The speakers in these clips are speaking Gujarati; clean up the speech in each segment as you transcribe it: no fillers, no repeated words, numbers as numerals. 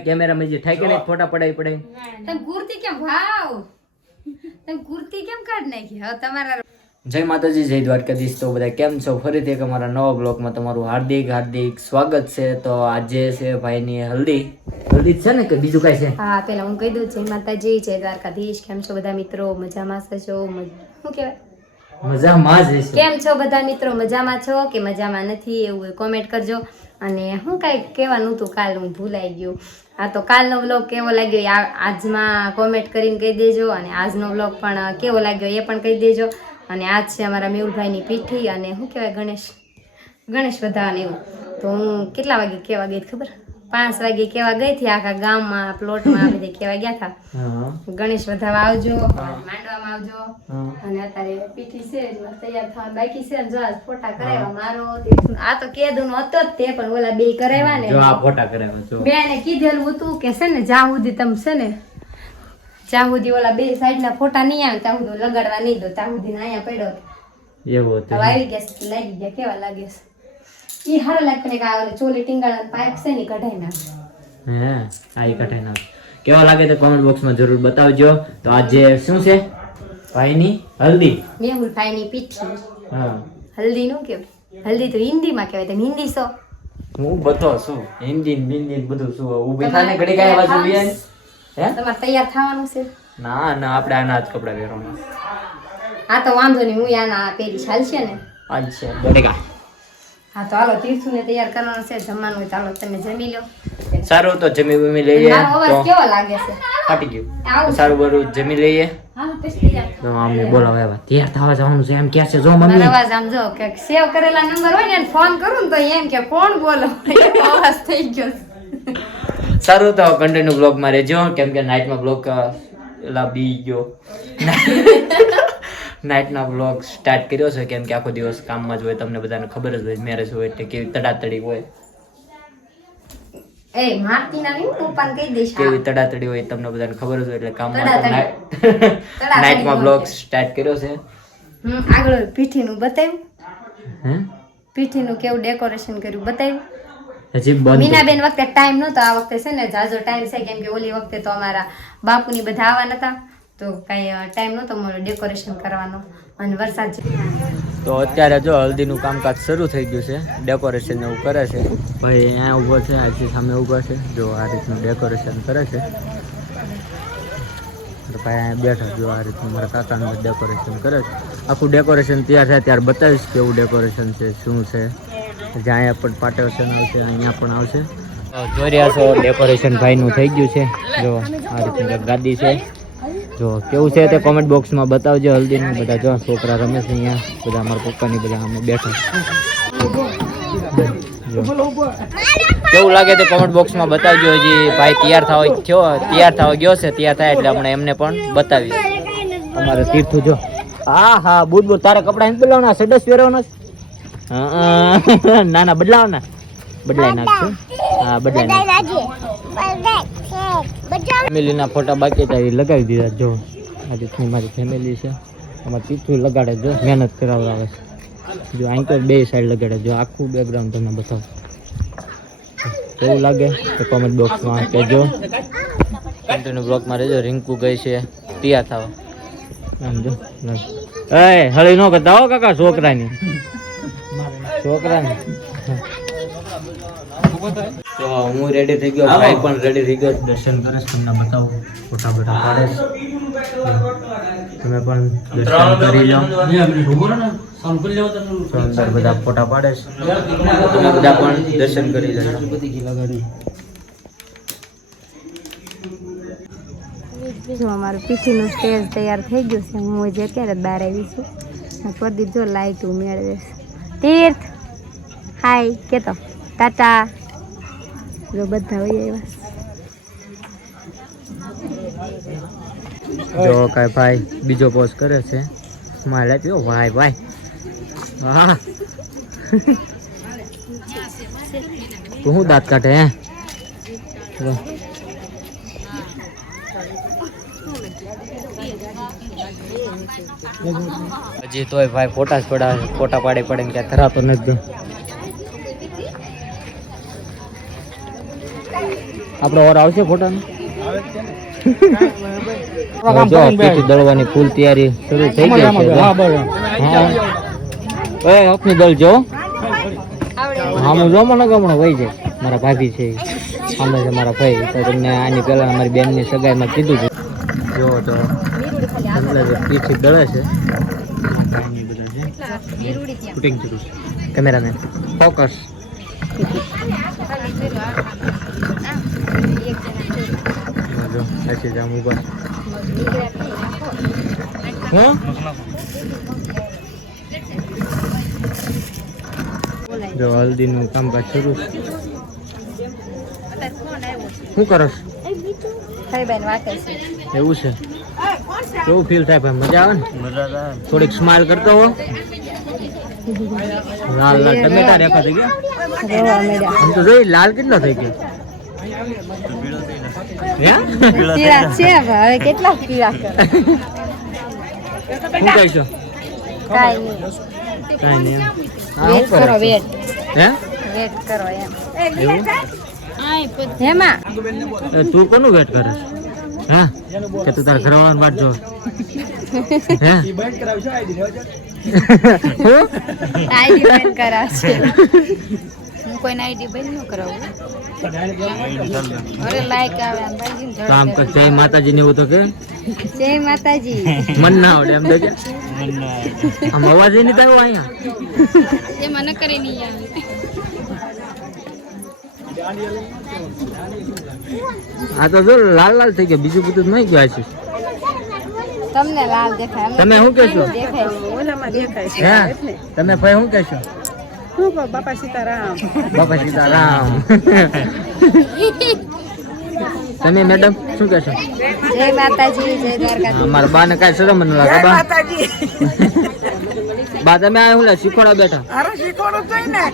कैमरा में जे ठाके नहीं फोटा पड़ाई पड़े तम कुर्ती केम भाव तम कुर्ती केम काढ નાખી હવે તમારા જય માતાજી જય દ્વારકાધીશ તો બધા કેમ છો ફરીથી એક અમારા નવા બ્લોગમાં તમારું હાર્દિક સ્વાગત છે તો આજે છે ભાઈની હલ્દી છે ને કે બીજું કઈ છે હા પેલા હું કહી દઉં જય માતાજી જય દ્વારકાધીશ કેમ છો બધા મિત્રો મજામાં છો શું કહેવાય મજામાં જ છે કેમ છો બધા મિત્રો મજામાં છો કે મજામાં નથી એવું કોમેન્ટ કરજો અને હું કઈ કહેવાનું હતું કાલ હું ભૂલાઈ ગયું હા તો કાલનો વ્લોગ કેવો લાગ્યો આજમાં કોમેન્ટ કરીને કહી દેજો અને આજનો વ્લોગ પણ કેવો લાગ્યો એ પણ કહી દેજો અને આજ છે અમારા મેહુલભાઈની પીઠી અને શું કહેવાય ગણેશ વધારને એવું તો હું કેટલા વાગે કેવા ગઈ ખબર 5 વાગે કેવા ગઈ હતી આખા ગામમાં પ્લોટમાં બધે કેવા ગયા હતા ગણેશ વધારવા આવજો માંડવામાં આવજો અને અત્યારે પીઠી છે તૈયાર થવા બાકી છે ને જો આજ ફોટા કરાવ્યા મારો આ તો કેદુનો હતો જ તે પણ ઓલા બે કરાવ્યા ને જો આ ફોટા કરાવ્યા જો બેને કીધેલું હતું કે છે ને જ્યાં સુધી તમે છે ને જ્યાં સુધી ઓલા બે સાઈડના ફોટા નહીં આવે ત્યાં સુધી લગાડવા નહીં દો ત્યાં સુધી અહીંયા પડ્યો એવું હતું હવે આવી ગયા લાગી ગયા કેવા લાગે છે ઈ હારા લાગને કે આ ચોલી ટીંગાળા પાઇપ છે ને કઢાઈ નાખ હે આઈ કઢાઈ નાખ કેવા લાગે તો કમેન્ટ બોક્સમાં જરૂર બતાવજો તો આજે શું છે ભાઈની હલ્દી મેહુલ ભાઈની પીઠી હા હલ્દી નું કેવાય હલ્દી તો હિન્દીમાં કહેવાય તમે હિન્દી છો હું બધો છું હિન્દી બધું છું ઊભી થાને ઘડી કાય બાજુ બેન હે તમારે તૈયાર થવાનું છે ના આપણે આના જ કપડા પહેરવાના હા તો વાંધો નહીં હું આના પહેરી ચાલશે ને આજ છે બટેકા હા તો હાલો તીર્થુને તૈયાર કરવાનું છે જમવાનું હોય ચાલો તમે જમી લો સારું તો જમી લઈએ મારો અવાજ કેવો લાગે છે ફાટી ગયું તો સારું બરું જમી લઈએ હાલો પછી તૈયાર તો મમ્મી બોલો હવે તૈયાર થવા જવાનું છે એમ કે છે જો મમ્મી મારો અવાજ આમ જો કે સેવ કરેલા નંબર હોય ને ફોન કરું ને તો એમ કે કોણ બોલો અવાજ થઈ ગયો સારું તો કન્ટિન્યુ બ્લોગમાં રહેજો કેમ કે નાઇટમાં બ્લોગ બી ગયો નાઇટના બ્લોગ સ્ટાર્ટ કર્યો છે કેમ કે આખો દિવસ કામમાં જ હોય તમને બધાને ખબર જ હોય મેરેજ હોય એટલે કેવી તડાતડી હોય એ મારતી ના નહીં પપ્પાને કહી દઈશ કેવી તડાતડી હોય તમને બધાને ખબર જ હોય એટલે કામમાં નાઇટમાં બ્લોગ સ્ટાર્ટ કર્યો છે આગળ પીઠીનું બતાવ્યું હે પીઠીનું કેવું ડેકોરેશન કર્યું બતાવ્યું હજી બંધ મીનાબેન વખતે ટાઈમ નહોતો આ વખતે છે ને જાજો ટાઈમ છે કેમ કે ઓલી વખતે તો અમારા બાપુની બધા આવવા નતા તો કઈ ટાઈમ નહોતો મળ્યો ડેકોરેશન કરવાનો અને વરસાદ તો અત્યારે જો હલ્દીનું કામકાજ શરૂ થઈ ગયું છે ડેકોરેશન એવું કરે છે ભાઈ અહીંયા ઊભો છે આજથી સામે ઊભા છે જો આ રીતનું ડેકોરેશન કરે છે ભાઈ અહીંયા બેઠા જો આ રીતનું મારા કાકાનું ડેકોરેશન કરે છે આખું ડેકોરેશન તૈયાર થાય ત્યારે બતાવીશ કેવું ડેકોરેશન છે શું છે જ્યાં અહીંયા પણ પાર્ટીશન આવશે અહીંયા પણ આવશે જોઈ રહ્યા છો ડેકોરેશન ભાઈનું થઈ ગયું છે જો આ રીતની ગાદી છે જો કેવું છે તે કોમેન્ટ બોક્સમાં બતાવજો હલ્દીનું બધા જો છોકરા રમે છે અહીંયા બધા અમારા પપ્પાની બધા અમે બેઠા કેવું લાગે તે કોમેન્ટ બોક્સમાં બતાવજો હજી ભાઈ તૈયાર થવા ગયો છે તૈયાર થાય એટલે આપણે એમને પણ બતાવીએ અમારે તીર્થું જો હા બુટ તારે કપડા નથી બદલાવના સડસ પહેરવાના ના બદલાઈ નાખશે હા બદલાઈ નાખશે ફેમિલીના ફોટા બાકી હતા એ લગાવી દીધા જો આ રીતની મારી ફેમિલી છે આમાં તીર્થું લગાડે જો મહેનત કરાવડાવે છે જો અહીં તો બે સાઈડ લગાડે જો આખું બેકગ્રાઉન્ડ તમને બતાવો કેવું લાગે તો કોમેન્ટ બોક્સમાં કહેજો કન્ટિન્યુ બ્લોગમાં રહેજો રિંકુ ગઈ છે તૈયાર થવા આમ જો હળી ન કરતા હો કાકા છોકરાની તો હું રેડી થઈ ગયો ભાઈ પણ રેડી થઈ ગયો દર્શન કરે તમને બતાવું ફોટા પાડે તમે પણ દર્શન કરી લો અંદર બધા ફોટા પાડે તમે બધા પણ દર્શન કરી લો જો અમારું પીઠીનું સ્ટેજ તૈયાર થઈ ગયું છે હું જે અત્યારે બહાર આવી છું પ્રદીપ જો લાઈટું મેળવે તીર્થ હાય કેતો ટાટા જો બધા હોય એવા જો કાંઈ ભાઈ બીજો પોઝ કરે છે સ્માઈલ આપ્યો ભાઈ વાહ તું શું દાંત કાઢે હે વાહ. હજી તોય ભાઈ ફોટા જ પડાવે ફોટા પાડે પડે ને ક્યાં ધરાતો નથી આપણો ઓર આવશે ફોટા દળવાની ફૂલ તૈયારી શરૂ થઈ ગઈ છે આપની દળ જો હા હું જો મને ગમણો વહી જાય મારા ભાભી છે સામે છે મારા ભાઈ તો તમને આની પહેલા મારી બેનની સગાઈમાં કીધું છે જો તો પીછી દળે છે કેમેરામેન ફોકસ જો ऐसे જામ ઉપર જો હલ્દીનું કામકાજ શરૂ શું કરસ એવું છે કેવું ફીલ થાય ભાઈ મજા આવે ને થોડીક સ્માઈલ કરતો હો લાલ લાલ ટમેટા રેખા થઈ ગયા આમ તો જોઈ લાલ કેટલા થઈ ગયા કેટલા પીળા કરે શું કહીશો કાઈ કાંઈ નહીં વેટ કરો વેટ હે વેટ કરો એમ એવું હેમાં તું કોનું વેટ કરે હા કે તું તારા ઘરવાળાની વાટ જો હે આઈડી બેન કરાશે હું કોઈને આઈડી બેન ન કરાવું અરે લાઈક આવે આમ ભાઈ કામ કર જય માતાજી ને એવું તો કે જય માતાજી મન ના આવડે એમ તો કે આમ અવાજ નહીં થાય અહીંયા એ મને કરી નહીં આવે આ તો જો લાલ લાલ થઈ ગયો બીજું બધું નહીં ગયું છે તમને લાલ દેખાય તમે શું કહેશો દેખાય ઓલામાં દેખાય છે હે એટલે તમે ભાઈ શું કહેશો શું કહો બાપા સીતારામ બાપા સીતારામ તમે મેડમ શું કહેશો જય માતાજી જય દ્વારકા અમારા બા ને કાંઈ શરમ ન લાગે બા માતાજી બા તમે આ હું શીખવાડા બેઠા અરે શીખવાનું જ નહીં ને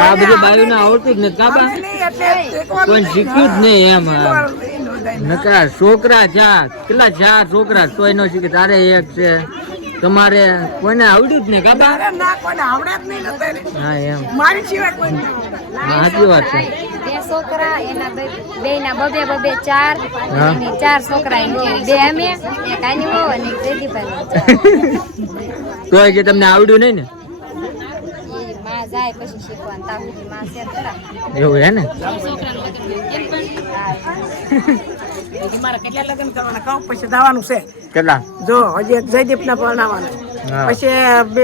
આ બધું બાયું ને આવડતું જ નથી કા બા નહીં એટલે શીખવાનું કોઈ શીખ્યું જ નહીં એમ નહીં. નકા છોકરા ચાર કેટલા ચાર છોકરા તોય નો શીખે તારે એક છે તમારે કોઈને આવડ્યું જ નહીં કા બા અરે ના કોઈને આવડે જ નહીં અત્યારે. હા એમ મારી સિવાય કોઈ નહીં આવડે. હા સાચી વાત છે બે છોકરા એના બે ના બબે બબે ચાર હા. એની ચાર છોકરા એની બે અમે એક આની વહુ અને એક જયદીપભાઈ તોય જે તમને આવડ્યું નહીં ને ઈ માં જાય પછી શીખવાનું તા સુધી માં શેર કરા એવું હે ને મારે કેટલા લગ્ન કરવાના કહું પછી દાવાનું છે કેટલા જો હજી એક જયદીપ ના પરણાવવાના હા. પછી બે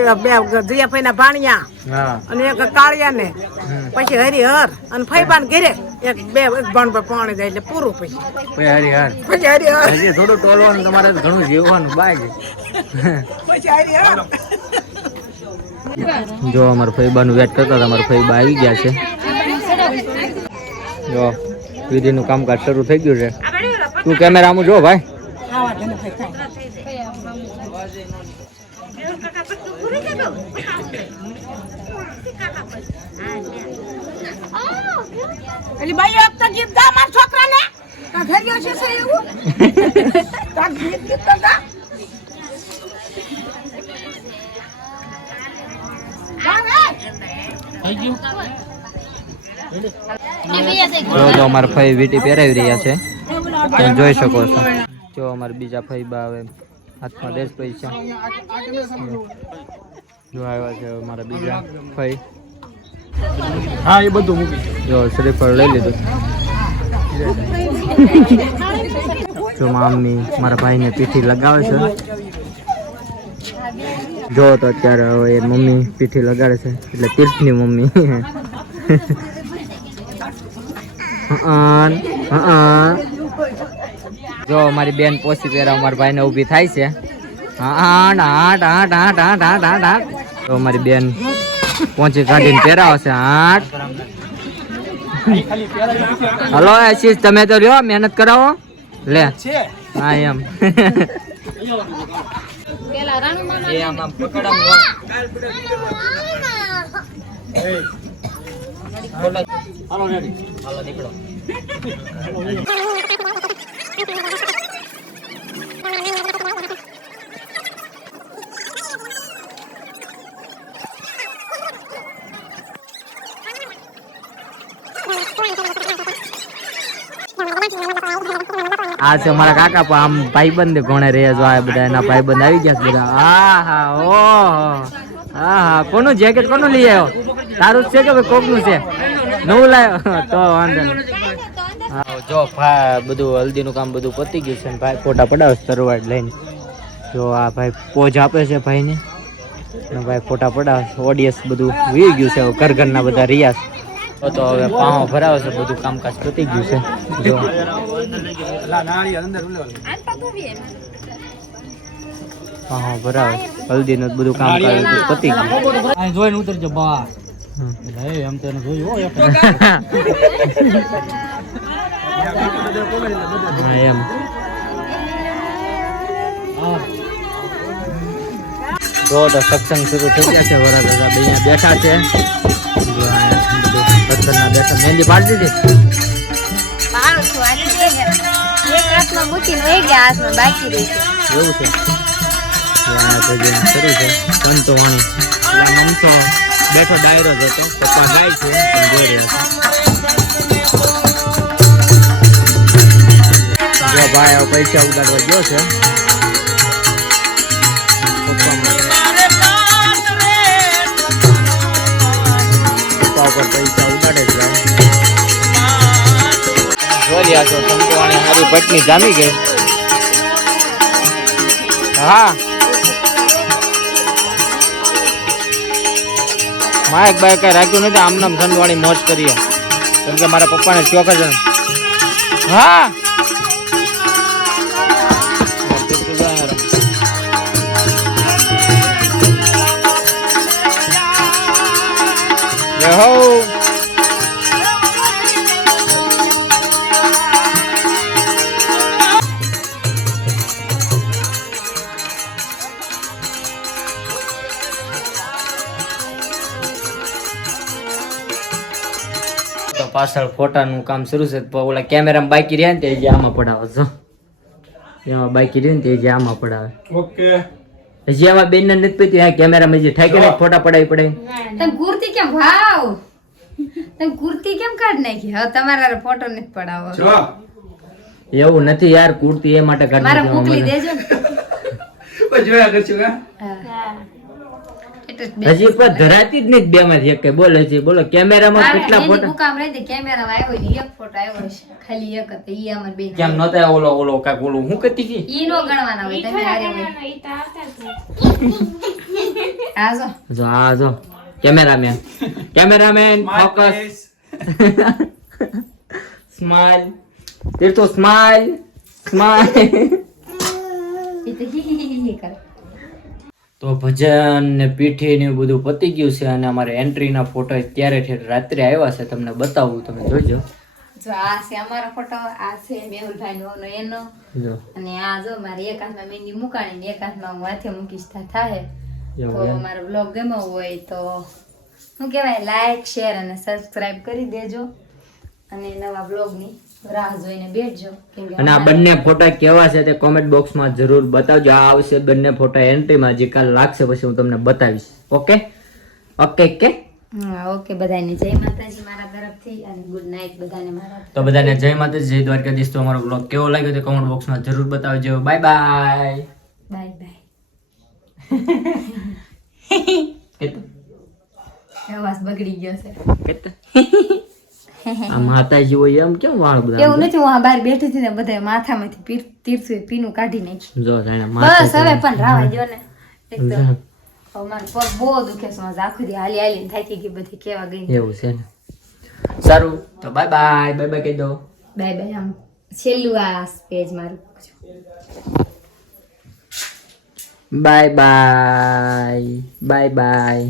જયાભાઈ ના ભાણિયા હા અને એક કાળિયા ને હમ. પછી હરિહર અને ફૈબાન ઘેરે એક ભાણ પર પાણી જાય એટલે પૂરું પછી પછી હરિહર પછી હરિહર હજી થોડું ટોલવાનું તમારે તો ઘણું જીવવાનું બાય પછી હરિહર જો અમારા ફઈબાનું વેટ કરતા હતા અમારા ફઈબા આવી ગયા છે જો વિધિનું કામકાજ શરૂ થઈ ગયું છે તું કેમેરામાં જો ભાઈ એટલે ભાઈ એક તો ગીત ગા મારા છોકરાને કા ઘરિયો છે સે એવું કા ગીત ગીત તો ગા જો તો અમારા ફઈ વીટી પહેરાવી રહ્યા છે તમે જોઈ શકો છો જો અમારા બીજા ફઈબા હવે હાથમાં દેશ પૈસા જો આવ્યા છે અમારા બીજા ફઈ હા એ બધું મૂકી જો શ્રીફળ લઈ લીધું જો મામની મારા ભાઈને પીઠી લગાવે છે જો તો અત્યારે હવે એ મમ્મી પીઠી લગાડે છે એટલે તીર્થની મમ્મી જો મારી બેન પોસી પહેરા મારા ભાઈને ઊભી થાય છે તો મારી બેન પહોંચી કાઢીને પહેરાવે છે હલો આશીષ તમે તો રહ્યો મહેનત કરાવો લે હા એમ હાલો રેડી. હાલો નીકળો. આ છે અમારા કાકા પણ આમ ભાઈબંધ કોણે રે જો આ બધા એના ભાઈબંધ આવી ગયા છે બધા. હા હા ઓહો હા હા કોનું જેકેટ કોનું લઈ આવ્યો? તારું જ છે કે ભાઈ કોકનું છે? નવું લાવ્યો તો વાંધો નહીં. હા જો ભાઈ બધું હલ્દીનું કામ બધું પતી ગયું છે ને ભાઈ ફોટા પડાવે તરવાડ લઈને. જો આ ભાઈ પોજ આપે છે ભાઈને ને ભાઈ ફોટા પડાવે છે. ઓડિયન્સ બધું વી ગયું છે ઘર ઘરના બધા રિયાઝ તો હવે પાવા ભરાવે છે બધું કામકાજ પતી ગયું છે. જો પાવા ભરાવે હલ્દીનું બધું કામકાજ પતી ગયું. અહીં જોઈને ઉતરજો બા. એટલે એમ તો એને જોયું હો એક. હા એમ જો તો સત્સંગ શરૂ થઈ ગયા છે. વરા દાદા બે અહીંયા બેઠા છે. જો આ બધું સત્સંગના બેઠા મહેંદી પાડી દીધી. મારું છું આજે એક હાથમાં મૂકીને વહી ગયા હાથમાં બાકી રહી છે. એવું છે આ ભજન શરૂ છે. સંતો વાણી એટલે મનસો બેઠો ડાયરો જ હતો. પપ્પા ગાય છે પણ જોઈ રહ્યા છે. જો ભાઈ હવે પૈસા ઉડાડવા ગયો છે. પપ્પા ઉપર પૈસા ઉડાડે છે. જોઈ રહ્યા છો સંતવાણી હારી પટની જામી ગઈ. હા માયક બાયક કઈ રાખ્યું નથી. આમ નામ સંતવાણી મોજ કરીએ કેમ કે મારા પપ્પાને ચોક જ. હા હો તો પાછળ ફોટાનું કામ શરૂ છે. ઓલા કેમેરામાં બાકી રહ્યા ને તે જે આમાં પડાવે છે. એમાં બાકી રહ્યું ને તે જે આમાં પડાવે. ઓકે. હજી આમાં બેન નથી પીતી. હા કેમેરામાં જે ઠાકી ને ફોટા પડાવી પડે. તમે કુર્તી કેમ ભાવ તમે કુર્તી કેમ કાઢ નાખી? હવે તમારા ફોટો નથી પડાવો. જો એવું નથી યાર કુર્તી એ માટે કાઢી મારા નાખી મોકલી મને. દેજો ને. ઓય જોયા કરશું કા. હા. હજી પણ ધરાતી જ નહીં બે માંથી એક. બોલ હજી બોલો કેમેરામાં કેટલા ફોટા મુકામ રહી કેમેરામાં આવ્યો ને એક ફોટો આવ્યો છે ખાલી એક હતો. ઈ અમાર બેન કેમ નતા? ઓલો કાક ઓલું હું કરતી હતી. ઈ નો ગણવાના હોય. તમે હારે હોય. આ જો જો આ જો કેમેરામેન ફોકસ સ્માઈલ તેર તો સ્માઈલ ઈ તો હી કરે. તો ભજન ને પીઠી ને એવું બધું પતી ગયું છે અને અમારે એન્ટ્રીના ફોટો અત્યારે રાત્રે આવ્યા છે. તમને બતાવું તમે જોજો. જો આ છે અમારો ફોટો. આ છે મેહુલભાઈ નો એનો. જો અને આ જો મારી એક હાથમાં મહેંદી મુકાણી ને એક હાથમાં હું હાથે મૂકીશ થાય. તો મારો બ્લોગ ગમ્યો હોય તો શું કહેવાય લાઈક શેર અને સબસ્ક્રાઇબ કરી દેજો અને નવા બ્લોગની રાહ જોઈને બેઠજો. અને આ બંને ફોટા કેવા છે તે કોમેન્ટ બોક્સમાં જરૂર બતાવજો. આ આવશે બંને ફોટા એન્ટ્રીમાં. જે કાલ લાગશે પછી હું તમને બતાવીશ. ઓકે ઓકે કે હા ઓકે. બધાને જય માતાજી મારા તરફથી અને ગુડ નાઇટ બધાને મારા. તો બધાને જય માતાજી જય દ્વારકાધીશ. તો અમારો બ્લોગ કેવો લાગ્યો તે કોમેન્ટ બોક્સમાં જરૂર બતાવજો. Bye bye bye bye. અવાજ બગડી ગયો છે. આ માતાજી હોય એમ કેમ વાળ બધા એવું નથી. હું આ બહાર બેઠી હતી ને બધા માથામાંથી તીર્થું પીનું કાઢી નાખ્યું. જો જાણે બસ માથે હવે પણ રાવા જો ને એકદમ. હવે મારું પગ બહુ દુખે છે. મારે આખું દી હાલી હાલીને થાકી ગઈ બધી કેવા ગઈ. એવું છે ને. સારું તો બાય બાય કહી દો. Bye bye. આમ છેલ્લું આ પેજ મારું. Bye bye.